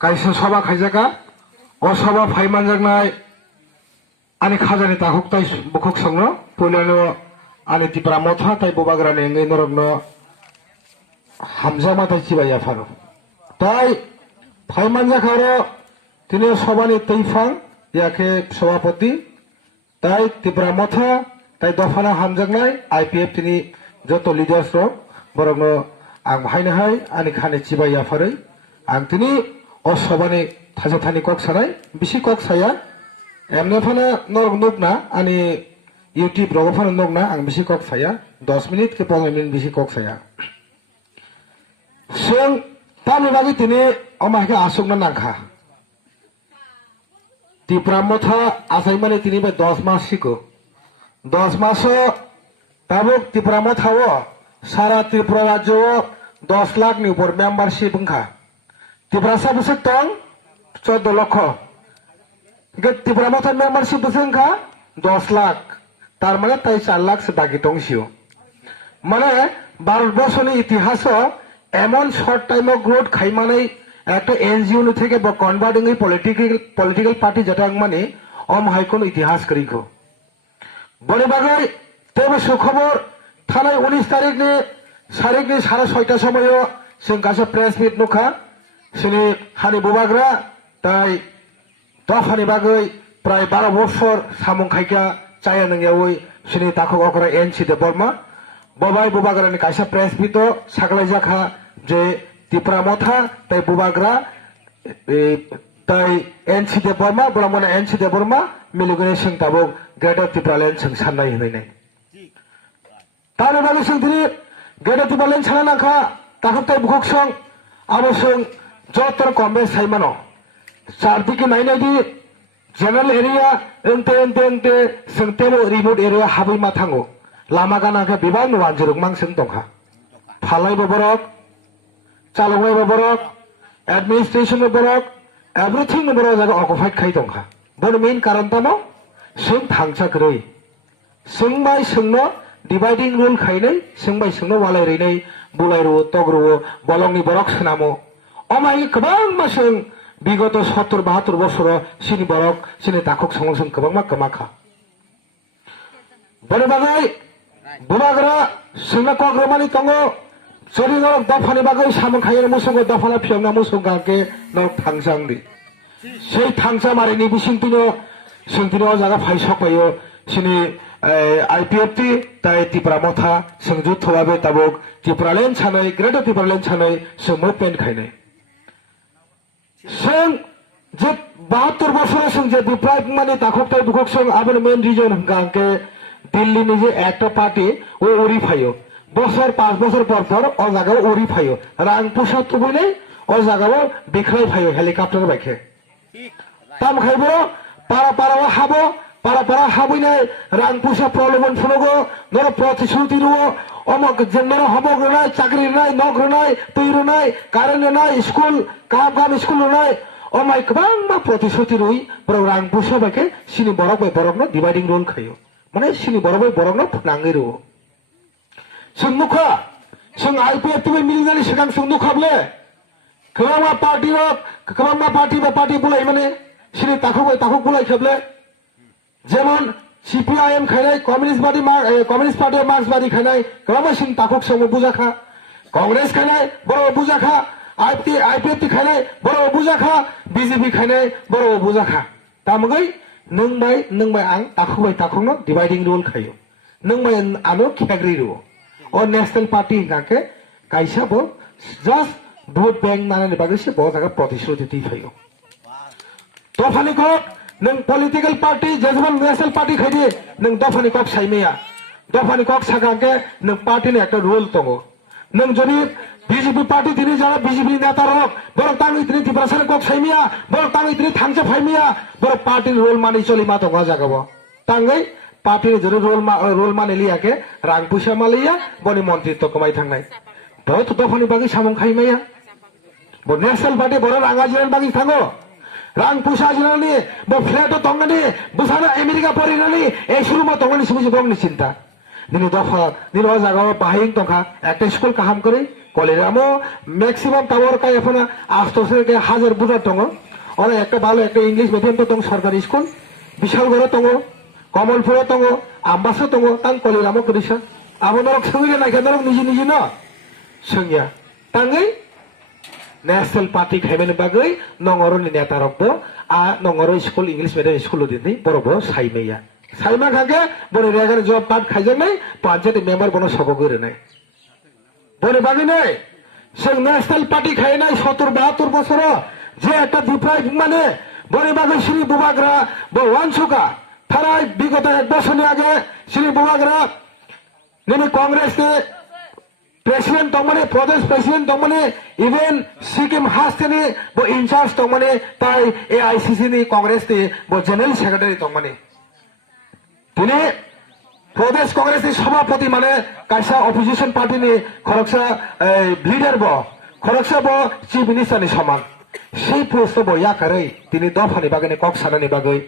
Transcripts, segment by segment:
kaisa soba khaijaka o soba phaimanjaknai ani khajani takhuk tai bukhuk songno poilano ani Tipra Motha tai bobagrani ngai norokno hamjama tai chibaya pharo tai phaimanjakaro tini sobani teifang yake সভাপতি tai Tipra Motha tai dofana hamjaknai IPF tini joto leaders rok borokno ang haine hai ani khane chibaya pharai ang tini o sobani thajathani kok sanai bisi kok saya emne phana norok nukna ani YouTube rogo phana nukna ang bisi kok saya 10 minute ke 15 minute bisi kok saya sing tami bagi tini omahke asukna nangkha Tipra Motha asai mane tini be 10 mas siko 10 maso tabuk Tipra Motha o sara Tripura rajyo 10 lakh ni upor membership engkha Tipra sa busuk tong 14 লক্ষ Tipra Motha membership busuk engkha 10 lakh tar mane tai 4 lakh se bagi tong sio mane ভারতবর্ষের ইতিহাসে এমন short time growth খাইমানে একটা NGO থেকে বা converting political party যেটা মানে অম হাইকোন ইতিহাস করিখো বনে বাগাই তবে সুখবর থানায় 19 তারিখে 6:30 সময় जों गासै प्रेस मिट नुखा सिनि हानि बुबाग्रा ताइ दफानि बागै प्राय 12 বছর सामुं खायका चाया नंगयावै सिनि ताखौ अकरा एनसी देबरमा बबाय बुबाग्रानि गासै प्रेस मिटो सागलाय जाखा जे Tipra Motha ताइ बुबाग्रा ताइ एनसी देबरमा ब्रह्मना एनसी देबरमा मिलुगने जों ताबो ग्रेटर Tipraland जों साननाय होनाय तानि बागै जों दिनै ग्रेटर Tipraland साना नाखा ताखौ बुखक सं आबसं जतर कमबे साइमानो चारदिके नायनायदि जनरल एरिया एंते सोंतेबो रिमोट एरिया हाबै मा थांगो लामा गानाखौ बिबां वानजिरुक मांसों दंखा फालायबो बरक चालुनायबो बरक एडमिनिस्ट्रेशन बरक एवरीथिंग बरक जागा अकुपाइड खाय दंखा बन मेन कारण तानो जों थांसाखरै जोंबाय जोंनो डिवाइडिं रूल खायनै जोंबाय जोंनो वालायरैनै बुलायरु तगरु बलंनि बरक सोनामो अमाय गोबां मासों বিগত 70-72 বছর সিনি বরক সিনি তাকক সংসং गोबां कमाखा बने बागै बुबाग्रा सोंना कग्रमानि तंगो सरिनो दफानि बागै सामन खायनो मुसंगो दफाना फियंना मुसं गाके न थांसांदि sei थांसा मारिनि बिसिंतिनो सोंतिनो जागा फाइसक पायो सिनि IPF ताइ Tipra Motha सोंजु थवाबे ताबक Tipraland सानै ग्रेटर Tipraland सानै सोमो पेन खायनै जों जे 72 বছর जों जे डिप्राइव माने ताखकताय दुखक जों आबन मेन रिजन गांके दिल्लीनि जे একটা पार्टी ও ওরি ফাयो বছর 5 বছর পর পর ও জায়গাও ওরি ফাयो রাং পোশাক তুবনে ও জায়গাও বিখ্রাই ফাयो হেলিকপ্টার বাইকে তাম খাইবো পারা হাবো পারা হাবইনাই রাং পোশাক প্রলোভন ফুলগো নর প্রতিশ্রুতি রুও অমক জেন্নার হবগ নাই চাকরি নাই নগর নাই তৈরু নাই কারেন্ট নাই স্কুল কাম স্কুল নাই অমাই गोबां मा प्रतिश्रुति रुई पर रां पुसा बाके सिनि बरक बाय बरकनो डिवाइडिं रूल खायो माने सिनि बरक बाय बरकनो फुनांगै रुओ जों नुखा जों IPF टिबे मिलिनानै सिगां जों नुखाबले गोबां मा पार्टी बा पार्टी बुलाय माने सिनि ताखौ बुलाय खाबले जेमन CPIM खायनाय कम्युनिस्ट पार्टी मार्क्सवादी खायनाय गोबां सिनि ताखौ सोंबो बुजाखा कांग्रेस खायनाय बर' बुजाखा IPF खायनाय बर' बुजाखा BJP खायनाय बर' बुजाखा तामगै नोंबाय आं ताखौनो डिवाइडिं रूल खायो नोंबाय आनो खिथाग्रि रुओ ओ नेशनल पार्टी गाके काइसाबो जस्ट भोट बैंक नानानि बागैसो ब जागा प्रतिश्रुति दिफायो दफानि कक नों पलिटिकल पार्टी जेजमान नेशनल पार्टी खायदि नों दफानि कक साइमेया दफानि कक सागाके नों पार्टीनि একটা रूल दङो नों जदि BJP पार्टी दिनै जाना BJP नेता रक बर तांनि दिनै Tiprasan कक साइमिया बर तांनि दिनै थांसा फाइमिया बर पार्टी रोल मानि चलि मा दङा जागाबो तांगै पार्टी जदि रोल मानि लियाके रां पैसा मालिया बनि मन्त्रित्व कमाय थांनाय बहुत दफानि बागै सामं खाइमाया ब नेशनल पार्टी बर राङा जिरान बागै थाङो रां पैसा जिरानि ब फ्लेट दङनि बुसाना अमेरिका परिनानि एसुरुमा दङनि सुबुजि बंनि चिन्ता दिनै दफा दिनै जागाव बाहायिं दंखा একটা স্কুল কাহাম করে কলিরামও ম্যাক্সিমাম টাওয়ার কাই এখন 8,000 বুঝা দङ ওরা একটা ভালো একটা ইংলিশ মিডিয়াম তো দङ সরকারি স্কুল বিশালগড় দङ কমলপুর দङ আমবাসা দङ তাं কলিরামও করিসা আবনরক সঙ্গে নাইখানরক নিজি নিজি ন সঙ্গিয়া তাঙ্গै ন্যাশনাল পার্টি খাইমেন বাগै নঙরनि নেতা রকবো নঙর স্কুল ইংলিশ মিডিয়াম স্কুল দিদি বরবো সাইমেয়া সাইমা খাগে বনে রেগার জব কার্ড খাইজানাय পঞ্চায়েত মেম্বার বনো সব করে নাই বনে বাগै নাই जों ন্যাশনাল পার্টি খাইনাय 70-72 বছর যে একটা ডিপ্রাইভ মানে বনে বাগै শ্রী বুবাগ্রা ওয়ানসুকা তারা বিগত 1 বছর আগে শ্রী বুবাগ্রা নেমে কংগ্রেস প্রেসিডেন্ট দংমানে প্রদেশ প্রেসিডেন্ট দংমানে ইভেন সিকিম হাস্তেনি ইনচার্জ দংমানে তাই এআইসিসি নি কংগ্রেস নি জেনারেল সেক্রেটারি দংমানে তিনি প্রদেশ কংগ্রেস নি সভাপতি মানে কাইসা অপোজিশন পার্টি নি খরকসা লিডার খরকসা চিফ মিনিস্টার নি সমান সেই পোস্ট ইয়াকাरै তিনি দফানি বাগै কক সানানি বাগै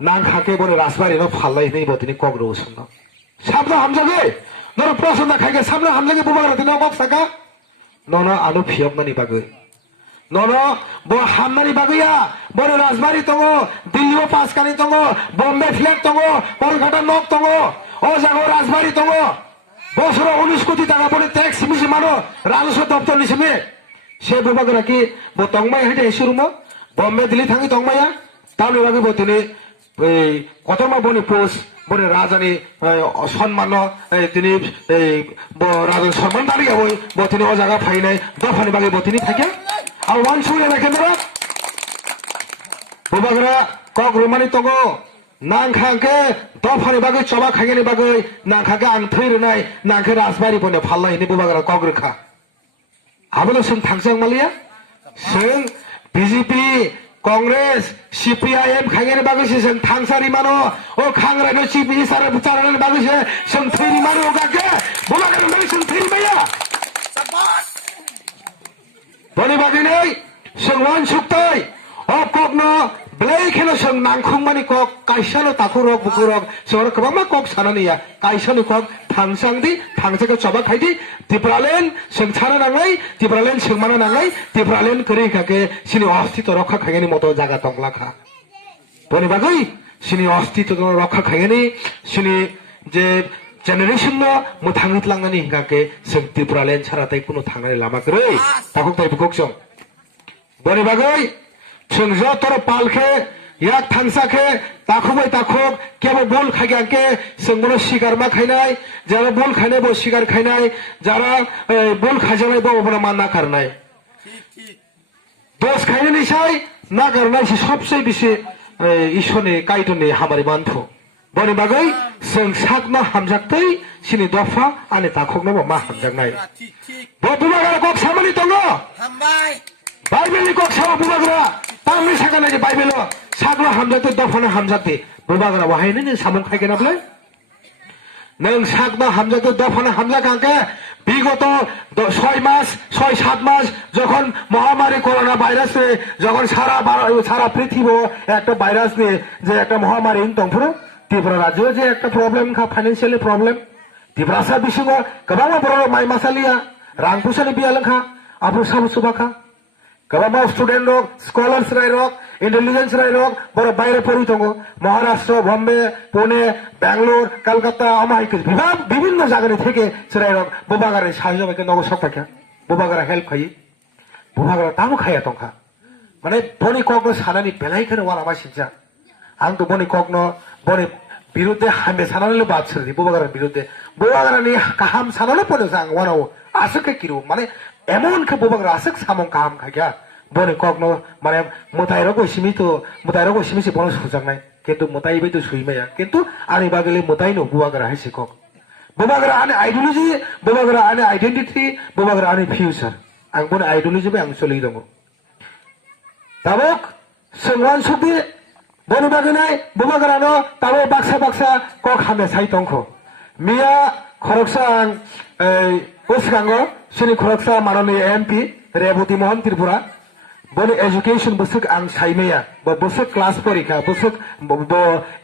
নাংখাকে বনে রাজবাড়ি ফাল্লাই নেই তিনি কক রৌসন সামনে হামজাগে নর প্রশ্ন খাইকে সামনে হামজাগে বুবাগ্রা তিনি কক সাকা নন আলু ফিয়বনানি বাগै নন হামনানি বাগैया বনে রাজবাড়ি দङ দিল্লিও পাঁচকানি দङ বম্বে ফ্লেগ দङ কলকাতা নক দङ ও জায়গায় রাজবাড়ি দङ বছর 19 কোটি টাকা বনে ট্যাক্স মিশে মানো রাজস্ব দপ্তর নিছিমে সে বুবাগ্রা কি দংমাই হাইতে এসুরুমো বম্বে দিল্লি থাকি দংমাইয়া তাহলে বাকি তিনি কতমা বনি পোস্ট বনে রাজানি সম্মান তিনি রাজার সম্মান দাঁড়িয়ে বই তিনি ও জায়গা ফাইনাই দফানি বাকি তিনি থাকে আর ওয়ান সুবিধা দেখেন বুবাগ্রা কক রুমানি দङ নাংখাকে দফানি বাকি চবা খাইনি বাকি নাংখাকে आं थैरनाय नांखे राजबारि बने फाल्लायनि बुबाग्रा কক रोखा आबोलो जों थांसां मालिया जों बिजेपि कांग्रेस सीपीआईएम खाइने बागैसो जों थांसारि मानो ओ खांग्रानो चिफ मिनिस्टार बुचारानो बागैसो जों थैरि मानो गाके बुबाग्रा बागै जों थैरि माया बनि बागैनै जों वान सुक्तै ओ ककनो ब्लै खेलो जों नांखुंमानि कक काइसानो ताखु रक बुकु रक जों गोबांमा कक सानानिया काइसानो कक थांसांदि थांसाखौ चबा खाइदि तिप्रालेन जों साना नाङै तिप्रालेन सोंमाना नाङै तिप्रालेन करै काके सिनि अस्तित्व रक्षा खाइनि मतो जागा दंलाखा बनि बागै सिनि अस्तित्व रक्षा खाइनि सिनि जे जेनेरेशन न मोथाङै लांनानि हिंगाके जों तिप्रालेन साराथाय कुनु थांनाय लामा गरै ताखौ ताइ बुकक जों बनि बागै जों जतर पालखे याक थांसाखे ताखुबै ताखुक केबो बल खाइगाके जों बनो सिगार मा खाइनाय जारा बल खाइनाय बो सिगार खाइनाय जारा बल खाजानाय बो बनो मा ना करनाय दोस खाइने निसाय ना करनाय सबसे बेसे ईश्वरनि काइटनि हामारि मानथु बनि बागै जों साकमा हामजाक्तै सिनि दफा आनि ताखुकनो मा हामजाकनाय बो बुबाग्रा कक सामानि दङ हामबाय बाइबेलनि कक सामा बुबाग्रा तांनि सागानाय बाइबेल सागला हामजाते दफाना हामजाते बुबाग्रा वाहायनो नों सामं खाइगोनाब्ला नों सागमा हामजाते दफाना हामजाकांके বিগত 6 মাস 6-7 মাস যখন মহামারী করোনা ভাইরাস যখন সারা পৃথিবী একটা ভাইরাস নিয়ে যে একটা মহামারী দংপুর ত্রিপুরা রাজ্য যে একটা প্রবলেম খা ফাইনান্সিয়ালি প্রবলেম ত্রিপুরা বিসিङ गोबां बर' माइ मासालिया रां फैसानि बियालखा आबो साबु सुबाखा गोबां स्टुडेन्ट रक स्कलार्स राय रक इंटेलिजेंस राय रक बर' বাইরে পড়ি दङ महाराष्ट्र बम्बे पुणे बेंगलोर कलकाता अमायक বিভিন্ন জায়গা থেকে রায় রক বুবাগ্রা সাহায্য বাইকে নগর সকাকা বুবাগ্রা হেল্প খাই বুবাগ্রা তামু খায়া দंखा মানে বনি ককনো সানানি বেলাইखौनो वाला सिनजा आं तो बनि ककनो बनि বিরুদ্ধে হামে সানানিল বাদছরি বুবাগ্রার বিরুদ্ধে বুবাগ্রানি কাহাম সানানো পড়ে আং ওয়ানাও আসকে কিরু মানে এমন কে বুবাগ্রা আসক সামং কাহাম খাইয়া বনি ককনো মানে মোতাইরগো সিমিতো বন সুজাंनाय কিন্তু মোতাইবে তো সুইমায়া কিন্তু আনি বাগলে মোতাইনো বুবাগ্রা হাইছে কক बुबाग्रा आने आइडियोलॉजी बुबाग्रा आने आइडेंटिटी बुबाग्रा आने फ्यूचर आं बने आइडियोलॉजी बे आं सोलि दङ ताबक सोंवान सुबि बनि बागैनाय बुबाग्रानो ताबो बाक्सा कक हामे साइ दंखो मिया खरकसा आं ओसिगांगो सिनि खरकसा माननीय एमपी रेवती मोहन त्रिपुरा बनि एजुकेशन बसक आं साइमेया बसक क्लास परीक्षा बसक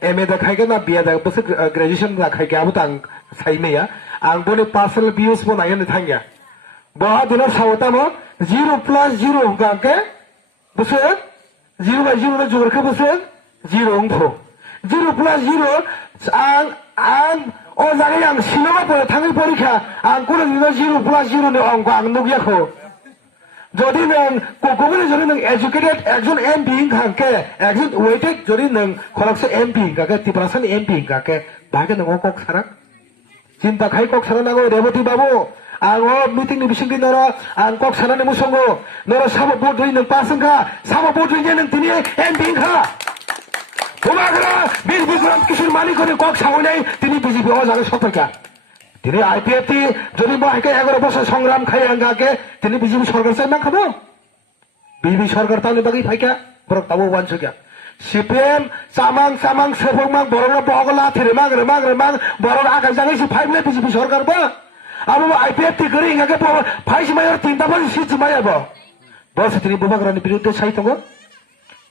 एमए देखायगे ना बिए दा बसक ग्रेजुएशन देखायगे आबो आं साइमेया आं बनि पर्सनल व्यूज बनायनो थांगिया बहा दिना सावतामो 0+0 hangke busuk 0/0 na jurke busuk 0 hangpo 0+0 ang o jagai ang siloma pore thangai porikha ang kono dino 0+0 ni angko ang nugyakho যদি নং কোকোবলে যদি নং এডুকেটেড একজন এমপি হংকে একজন ওয়েটেড যদি নং খরকসে এমপি হংকে ত্রিপুরাসান এমপি হংকে বাকে নং কক সারাক চিন্তা খাই কক সারা নাগো রেবতী বাবু आं मिटिं नि बिसिंनि नर आं कक सानानि मुसंगो नर साबो बोर्डनि नों पासंखा साबो बोर्डनि नों तिनि एमपि खा बुमाग्रा 20 ग्राम किशोर मालिकनि कक सावनाय तिनि बिजेपि अ जागे सफायका तिनि आईपीएफटी যদি বাহিকে 11 বছর সংগ্রাম খাই আঙ্গাকে তিনি বিজেপি সরকার চাই না খাবো বিজেপি সরকার তাহলে বাকি ফাইকা বরক তাবো বানসুকা সিপিএম চামাং সেফংমাং বড়রা বগলা থেরেমাং রেমাং বড় আকাশ জাগাইছে ফাইবলে বিজেপি সরকার বা আবো আইপিএফটি করি ইঙ্গাকে ফাইস মায়ার তিনটা বাজি সিট মায়াবো বস তিনি বুমাগ্রানি বিরুদ্ধে সাইতঙ্গ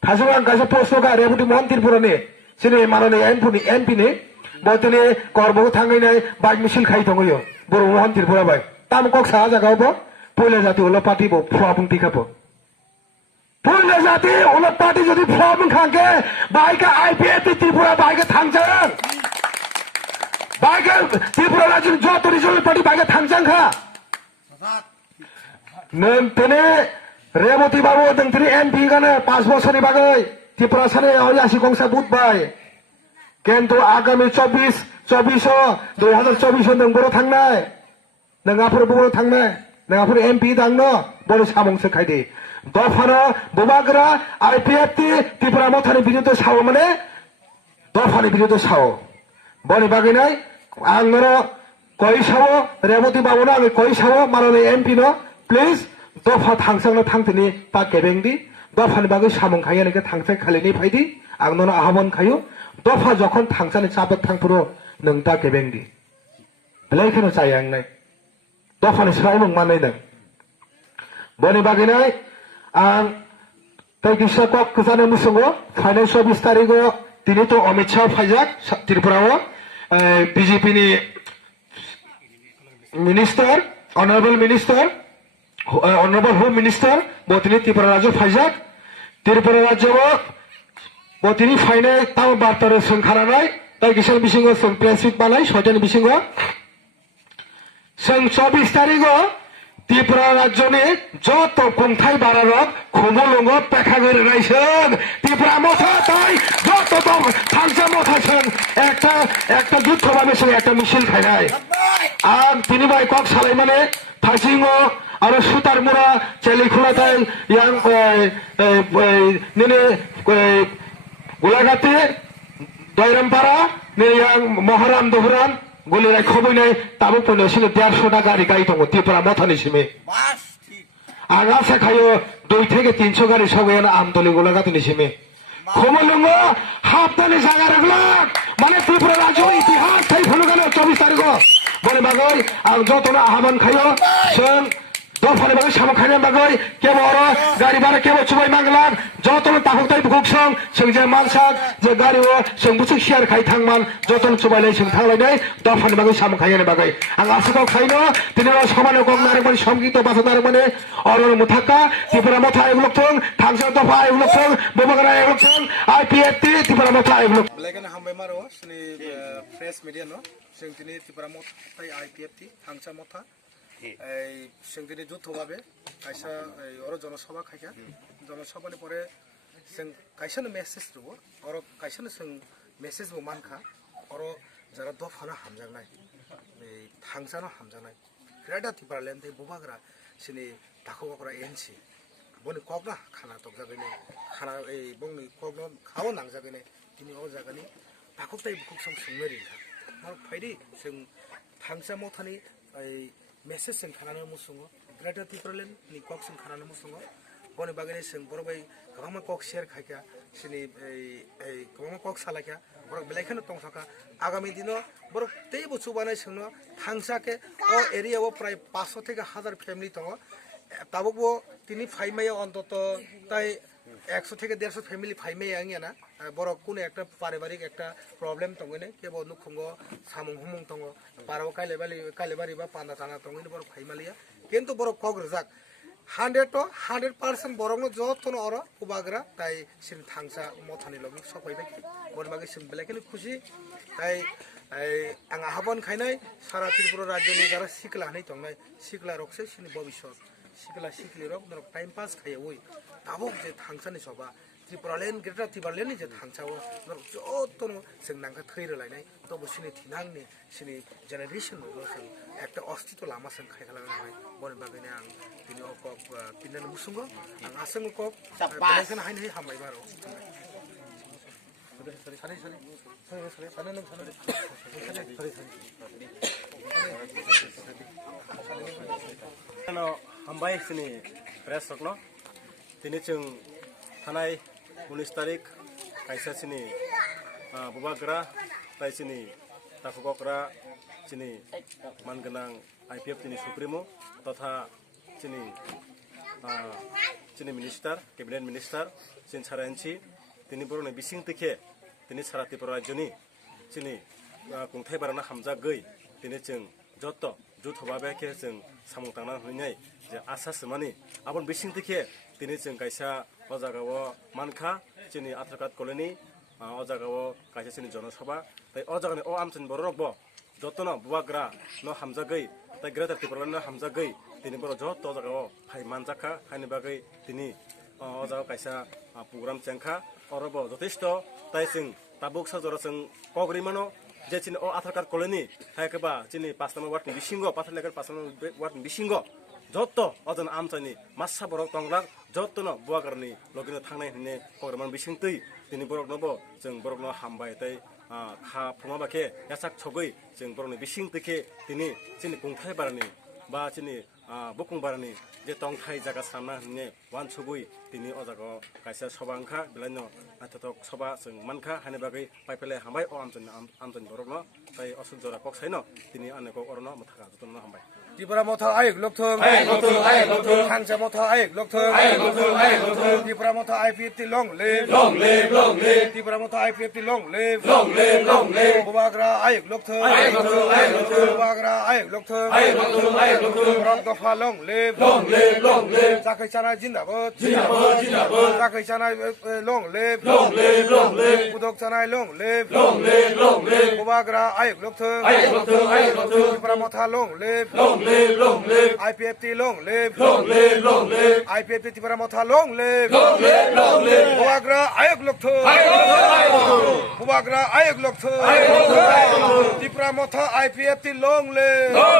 হাজুয়াং কাছে পোস্টকা রেবুটি মোহন ত্রিপুরানি সিনি মাননীয় এমপি নি বতনে করবো থাঙ্গাই নাই বাইক মিছিল খাই দङयो बर' मोहन त्रिपुरा बाय ताम कक साहा जागावबो पयला जाति ओला पार्टी बो फ्रॉम टिकाबो पयला जाति ओला पार्टी जदि फ्रॉम खांगे बाइका आईपीएफ त्रिपुरा बाइका थांजां बाइका त्रिपुरा राज्य जत रिजनल पार्टी बाइका थांजां खा नों तने रेवती बाबू नों तने एमपि गाने 5 বছরनि बागै त्रिपुरा साने आयासि गंसा बुत बाय কিন্তু আগামী 2024 नों बर' थांनाय नोंहाफोर बर' थांनाय नोंहाफोर एमपि दांनो बर' सामंसो खायदे दफानो बुबाग्रा आईपीएफटी त्रिपुरा मथानि बिरुद्धे सावो माने दफानि बिरुद्धे सावो बनि बागैनाय आं नोरो कय सावो रेवती बाबुनो आं कय सावो माननीय एमपि नो प्लिज दफा थांसांनो थांथनि ता केबेंदि दफानि बागै सामं खायनोके थांसाय खालिनि फायदि आं नोनो आहाबन खायो दफा যখন थांसानि चाबक थांपुरो नों ता केबेंदि बेलायखनो जायांनाय दफानि साय मं मानाय नों बनि बागैनाय आं तैगिसा कक गोजाने मुसंगो फाइनेंस 24 तारिखो दिनै तो अमित शाह फाइजाक त्रिपुराओ बीजेपी नि मिनिस्टार ऑनरेबल होम मिनिस्टार बतिनि त्रिपुरा राज्य फाइजाक त्रिपुरा राज्यआव बतिनि फाइनाय ताम बार्तार सोंखारानाय तैगिसा बिसिंगो सों प्रेसिट बानाय सयतानि बिसिंगो सों 24 तारिखो त्रिपुरा राज्यनि जत खुंथाय बारारक खुमुलुंग पेखागोरनायसों त्रिपुरा मथा ताय जत दं थांसा मथासों একটা যুদ্ধভাবে সে একটা মিছিল খাইনাय आं तिनि बाय कक सालाय माने फाइसिंगो आरो सुतार मुरा चेलिखुलाताय यां नेने Golagati, Debbarama, yang Moharam Dohran, Golagati khobinai tabu pone sini 150 টা গাড়ি গাই দङ Tipra Mothani sime বাস ঠিক আগা সাখাयो 2 থেকে 300 গাড়ি সবাইনা আমতলি Golagati ni sime খমলঙ্গ হাফতানি জায়গা রাখলা মানে ত্রিপুরা রাজ্য ইতিহাস তাই হলো গেল 24 তারিখ বলে বাগৈ আর যতনা আহ্বান খাইও जों दफानि बागै साम खायनाय बागै केबो गाड़ी भाड़ा केबो सुबाय मांगलां जतन ताखुकताय बुखुकसं जों जे मानसाक जे गाड़ीओ जों बुसु शेयार खाय थांमान जतन सुबायलाय जों थांलायनाय दफानि बागै साम खायनाय बागै आं आसाखौ खायनो दिनै समानो गंनार माने संगीत बासादार माने अरन मुथाका त्रिपुरा मथा एगलुकथों थांसा दफा एगलुकथों बबगरा एगलुकथों आईपीएफटी त्रिपुरा मथा एगलुक बेलायखनो हामबाय मारो जोंनि प्रेस मिडिया न जों दिनै त्रिपुरा मथा आईपीएफटी थांसा मथा जों दिनै जुथभावे खायसा अर जनसभा खायखा जनसभानि परे जों खायसानो मेसेज दङ अर खायसानो जों मेसेजबो मानखा अर जारा दफानो हामजानाय थांजानो हामजानाय क्रेडा टिप्रालेन्ड बुबाग्रा सिनि दाखोबाग्रा एनसि बनि कगना खाना तकजागैने खाना बंनि कगनो खाव नांजागैने दिनै अ जागानि दाखोबताय बुखुक सं सुंनो रिंखा आरो फायदि जों थांसा मथानि मेसेज जों खानानो मुसुङो ग्रेटर टिप्रालेन्ड नि कक जों खानानो मुसुङो बनि बागैने जों बरबाय गोबां कक शेयार खायखा सिनि गोबां कक सालायखा बर बेलायखनो तंसाखा आगामी दिनो बर ते बुसु बानाय सोंनो थांसाके अ एरियाव प्राय 500 থেকে 1000 फैमिली दङ ताबो तिनि फाइमाया अन्तत ताई 100 থেকে 150 फैमिली फाइमाया आंगियाना बर कुन एकटा पारिबारिक एकटा प्रब्लेम दङने केबो नुखुंगो सामुं हुमुं दङ बाराव कालेबारि बा पान्दा ताना दङने बर फाइमालिया কিন্তু borok kok rijak 100% borokno jotono oro ubagra tai sin thangsa mothani logi sopaibai boni bagi sin belekeli khushi tai anga habon khainai sara tripura rajyoni jara sikla hanai tongnai sikla rokse sini bobishot sikla sikli rok dorok time pass khaye oi tabok je thangsani soba Tipraland greater Tipraland ni je thangchao dorok jotono sing nangka thaire lainai tobo sini thinangni sini generation ro sing ekta ostito lama sing khaikhala nai boni bagi ne ang tini okok pinan musungo ang aseng okok belekan hainai hamai baro hambai sini press rokno tini chung thanai 19 tarik kaisa sini bubagra tai sini takugokra sini mangenang IPF sini supremo totha sini sini minister cabinet minister sin saranchi tini borone bising tikhe tini sara Tripura rajyoni sini kungthai barana hamja gei tini chung joto juthobabe ke chung samung tangna hoinai je asa semani abon bising tikhe tini chung kaisa o jagao mankha sini Aadhaar card colony o jagao kaisa sini jonosabha tai o jagani o amchin borok bo jotono bubagra no hamja gei tai greater Tipraland no hamja gei tini boro joto jagao hai manjaka haini bagai tini o jagao kaisa program chengkha orobo joteshto tai sing tabuk sajora sing kogri mano je chini o Aadhaar card colony haikeba chini 5 number ward ni bisingo pathalekar 5 number ward ni bisingo joto ojon amchani massa borok tonglak jotono buagarni logino thangnai hine programan bisingtui tini borok nobo jeng borok no hambai tai kha phumabake yasak chogoi jeng borokni bising tikhe tini chini kungthai barani ba chini bukung barani je tongthai jaga samna hine wan chugui tini o jaga kaisa sobangkha bilaino athatok soba jeng mankha hane bagai paipele hambai o amchani borok no tai osuk jora kok saino tini ane kok orno mathaka jotono hambai Tipra motha aik lokthong thangcha motha aik lokthong Tipra motha IPFT long live Tipra motha IPFT long live bubagra aik lokthong bubagra aik lokthong borok dofa long live jakai chana jindabad jakai chana long live budok chana long live bubagra aik lokthong Tipra motha long live IPFT long live IPFT Tipra motha long live bubagra ayok lokthong bubagra ayok lokthong Tipra motha IPFT long live